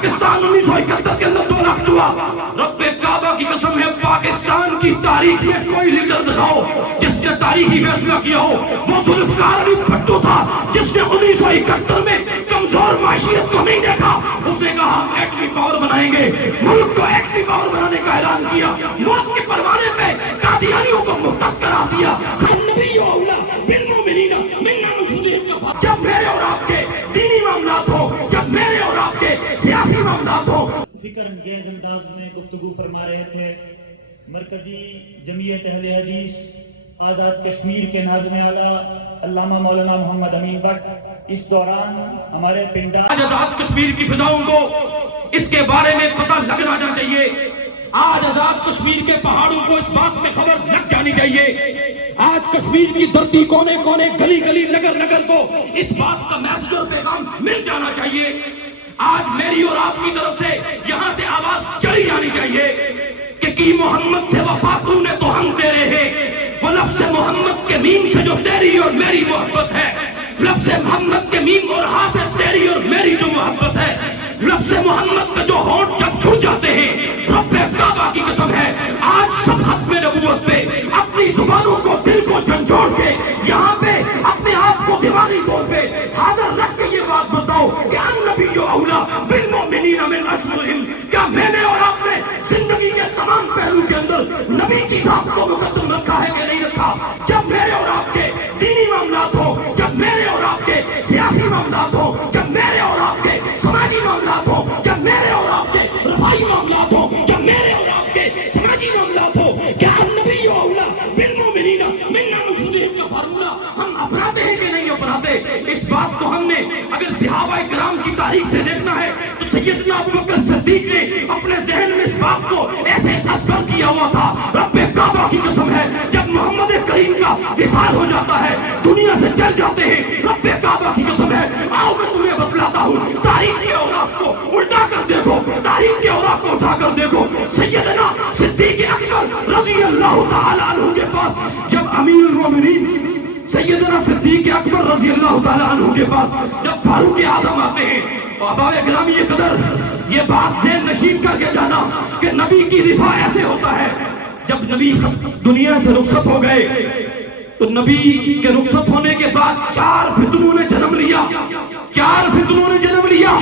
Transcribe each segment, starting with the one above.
پاکستان 1971 کے اندر 2 لاکھ ہوا، رب کعبہ کی قسم ہے پاکستان کی تاریخ میں کوئی لیڈر دکھاؤ جس نے تاریخی فیصلہ کیا ہو۔ وہ ذوالفقار علی بھٹو تھا جس نے 1971 میں کمزور معیشت کو نہیں دیکھا، اس نے کہا ہم ایٹمی پاور بنائیں گے، ملک کو ایٹمی پاور بنانے کا اعلان کیا، موت کے پروانے پہ قادیانیوں کو مرتد کرا دیا۔ النبی اولا بالمؤمنین من انفسہم، جب میرے اور آپ کے دینی معاملات ہو، جب میرے اور آپ کے سیاسی معاملات ہو۔ فکر انگیز انداز میں گفتگو فرما رہے تھے مرکزی جمعیت اہل حدیث آزاد کشمیر کے ناظم اعلیٰ علامہ مولانا محمد امین بٹ۔ اس دوران ہمارے پنڈا آج آزاد کشمیر کی فضاؤں کو اس کے بارے میں پتہ لگنا چاہیے، آج آزاد کشمیر کے پہاڑوں کو اس بات میں خبر لگ جانی چاہیے، آج کشمیر کی دھرتی کونے کونے گلی گلی نگر نگر کو اس بات کا میسج اور پیغام مل جانا چاہیے۔ آج میری اور آپ کی طرف سے یہاں سے آواز چلی جانی چاہیے کہ کی محمد سے وفا تو نے تو ہم تیرے ہیں، وہ لفظ محمد کے میم سے جو تیری اور میری محبت ہے، لفظ محمد کے میم اور ہاں سے تیری اور میری جو محبت ہے، لفظ محمد پہ جو ہونٹ جب چھو جاتے ہیں، رب کعبہ کی قسم ہے آج سب ختم نبوت پہ اپنی زبانوں کو دل کو جھنجھوڑ کے یہاں پہ اپنے آپ کو دماغی طور پہ حاضر رکھ کے یہ بات بتاؤ کہ النبی اولا بالمؤمنین من انفسہم، کیا میں نے اور آپ نے زندگی کے تمام پہلو کے اندر نبی کی ذات کو مقدم رکھا ہے کہ نہیں رکھا؟ جب میرے اور آپ کے دینی معاملات ہو، جب میرے اور آپ کے سیاسی معاملات ہو، جب میرے اور آپ کے سماجی معاملات ہو، جب میرے اور آپ کے رفائی معاملات ہو، جب میرے اور آپ کے سماجی معاملات ہو، کیا النبی اولا بالمؤمنین من انفسہم کا فارمولہ ہم اپناتے ہیں کہ نہیں اپناتے؟ اس بات کو ہم نے اگر صحابہ کرام کی تاریخ سے دیکھنا ہے تو سیدنا ابوبکر صدیق نے اپنے ذہن میں اس بات کو ایسے تصور کیا ہوا تھا، رب کعبہ کی قسم ہے جب محمد کریم کا وصال ہو جاتا ہے دنیا سے چل جاتے ہیں، رب کعبہ کی قسم ہے آؤ میں تمہیں بتلاتا ہوں، تاریخ کے اوراق کو الٹا کر دیکھو، تاریخ کے اوراق کو اٹھا کر دیکھو، سیدنا صدیق اکبر رضی اللہ تعالی عنہ کے پاس جب امیر المومنین سیدنا صدیق اکبر رضی اللہ تعالی عنہ کے پاس جب فاروق اعظم آتے ہیں، احباب گرامی یہ قدر یہ بات ذہن نشین کر کے جانا کہ نبی کی دفاع ایسے ہوتا ہے، جب نبی دنیا سے رخصت ہو گئے تو نبی کے رخصت ہونے کے بعد 4 فتنوں نے جنم لیا، 4 فتنوں نے جنم لیا،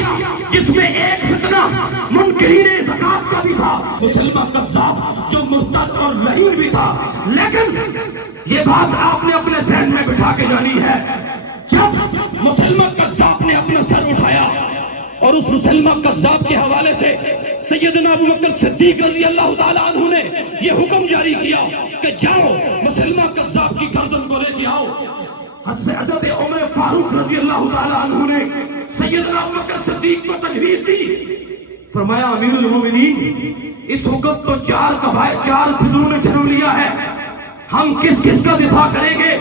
جس میں ایک فتنہ منکرین زکات کا بھی تھا، مسلمہ قذاب جو مرتد اور لعین بھی تھا۔ لیکن یہ بات آپ نے اپنے ذہن میں بٹھا کے جانی ہے، جب مسلمہ قذاب نے اپنا سر اٹھایا اور اس مسلمہ قذاب کے حوالے سے سیدنا ابوبکر صدیق رضی اللہ تعالیٰ عنہ نے یہ حکم جاری کیا کہ جاؤ مسلمہ قذاب کی گردن کو لے کے آؤ۔ حضرت عمر فاروق رضی اللہ تعالیٰ عنہ نے سیدنا ابوبکر صدیق کو تجویز دی، فرمایا امیر المومنین اس وقت تو 4 فتنوں نے جنم لیا ہے، ہم کس کس کا دفاع کریں گے،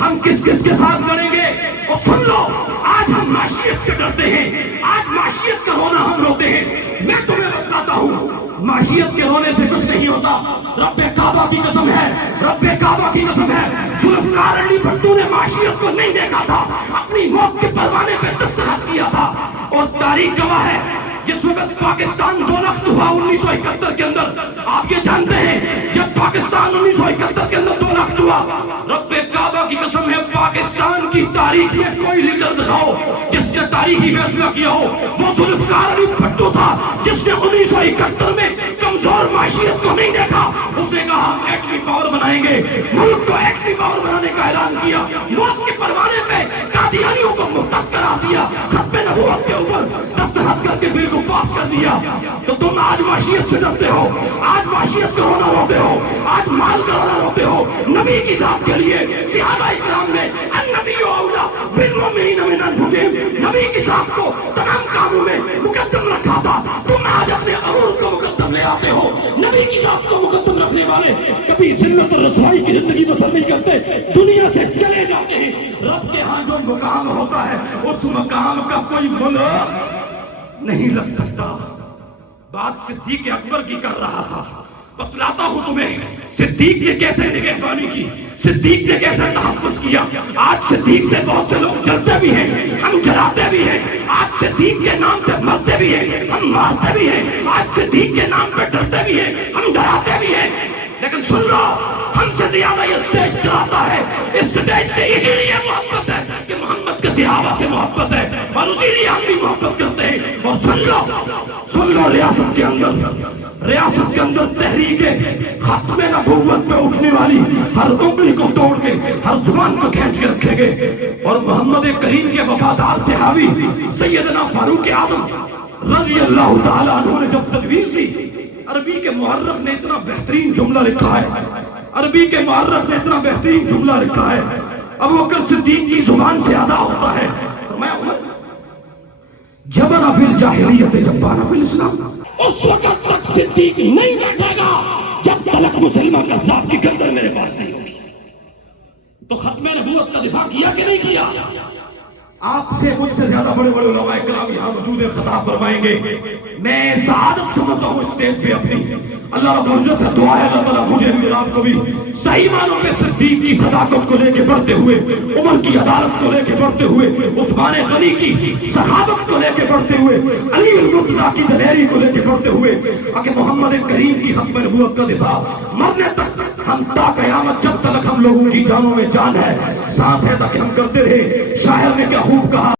ہم کس کس کے ساتھ لڑیں گے؟ اور سن لو آج ہم معاشیت سے ڈرتے ہیں، آج معاشیت کا رونا ہم روتے ہیں، میں تمہیں بتلاتا ہوں معاشیت کے رونے سے کچھ نہیں ہوتا، رب کعبہ کی قسم ہے، رب کعبہ کی قسم ہے ذوالفقار علی بھٹو نے معاشیت کو نہیں دیکھا تھا، اپنی موت کے پروانے پہ دستخط کیا تھا، اور تاریخ گواہ ہے جس وقت پاکستان 2 لاکھ ہوا 1971 کے اندر، آپ یہ جانتے ہیں جب پاکستان 1971 کے اندر 2 لاکھ ہوا، رب کعبہ کی قسم ہے پاکستان کی تاریخ میں کوئی لیڈر دکھاؤ جس نے تاریخی فیصلہ کیا ہو، وہ ذوالفقار علی بھٹو تھا جس نے 1971 میں کمزور معیشت کو نہیں دیکھا، اس نے کہا ہم ایٹمی پاور بنائیں گے، ملک کو ایٹمی پاور بنانے کا اعلان کیا، موت کے پروانے پہ قادیانیوں کو مرتد کرا دیا، ختم نبوت کے اوپر دستخط کر کے بل کو پاس کر دیا۔ تو تم آج معاشیت سے ڈرتے ہو، آج معاشیت کا رونا روتے ہو، آج مال کا رونا روتے ہو، نبی کی ذات کے لیے صحابہ کرام نے النبی اولا بالمؤمنین من انفسہم، نبی کی ذات کو تمام کاموں میں مقدم رکھا تھا، تم آج اپنے غرور کو مقدم لے آتے ہو، نبی کی ذات کو مقدم رکھنے والے کبھی ذلت اور رسوائی کی زندگی بسر نہیں کرتے، دنیا سے چلے جاتے ہیں، رب کے ہاں جو مقام ہوتا ہے اس مقام کا کوئی مل نہیں لگ سکتا۔ بات صدیق اکبر کی کر رہا تھا، بتلاتا ہوں تمہیں صدیق نے کیسے نگہبانی کی، صدیق نے کیسے تحفظ کیا. آج صدیق سے بہت سے لوگ جلتے بھی ہیں, ہم جلاتے بھی ہیں. آج صدیق کے نام سے مرتے بھی ہیں, ہم مارتے بھی ہیں. آج صدیق کے نام پہ ڈرتے بھی ہیں, ہم ڈراتے بھی ہیں. لیکن سن لو, ہم سے زیادہ یہ اسٹیج چلاتا ہے. اس اسٹیج سے اسی لیے محبت ہے کہ محمد کے صحابہ سے محبت ہے, اور اسی لیے ہم بھی محبت کرتے ہیں. اور سن لو ریاست کے اندر تحریک ختم نبوت پہ اٹھنے والی ہر انگلی کو توڑ کے ہر زبان کو کھینچ کے رکھے گئے. اور محمد کریم کے وفادار صحابی سیدنا فاروق اعظم رضی اللہ تعالیٰ عنہ نے جب تجویز دی, عربی کے مورخ نے اتنا بہترین جملہ لکھا ہے, عربی کے مورخ نے اتنا بہترین جملہ لکھا ہے, ابوبکر صدیق کی زبان سے ادا ہوتا ہے, فرمایا عمر جبنا فی الجاہلیت جبانا فی الاسلام. اس وقت تک صدیق نہیں بیٹھے گا جب تلک مسلمہ کذاب کی گردن میرے پاس نہیں ہوگی. تو ختم نبوت کا دفاع کیا کہ نہیں کیا؟ آپ سے مجھ سے زیادہ بڑے بڑے علماء کرام یہاں موجود ہیں, خطاب فرمائیں گے. میں سعادت سمجھتا ہوں اسٹیج پہ اپنی. اللہ رب العزت سے دعا ہے اللہ تعالیٰ مجھے بھی اور آپ کو بھی صحیح معنوں میں صدیق کی صداقت کو لے کے بڑھتے ہوئے, عمر کی عدالت کو لے کے بڑھتے ہوئے, عثمان غنی کی صحابت کو لے کے بڑھتے ہوئے, علی المرتضیٰ کی دلیری کو لے کے بڑھتے ہوئے, کہ محمد کریم کی ختم نبوت کا دفاع مرنے تک ہم تا قیامت, جب تک ہم لوگوں کی جانوں میں جان ہے, سانس ہے تک ہم کرتے رہے. شاعر نے کیا خوب کہا.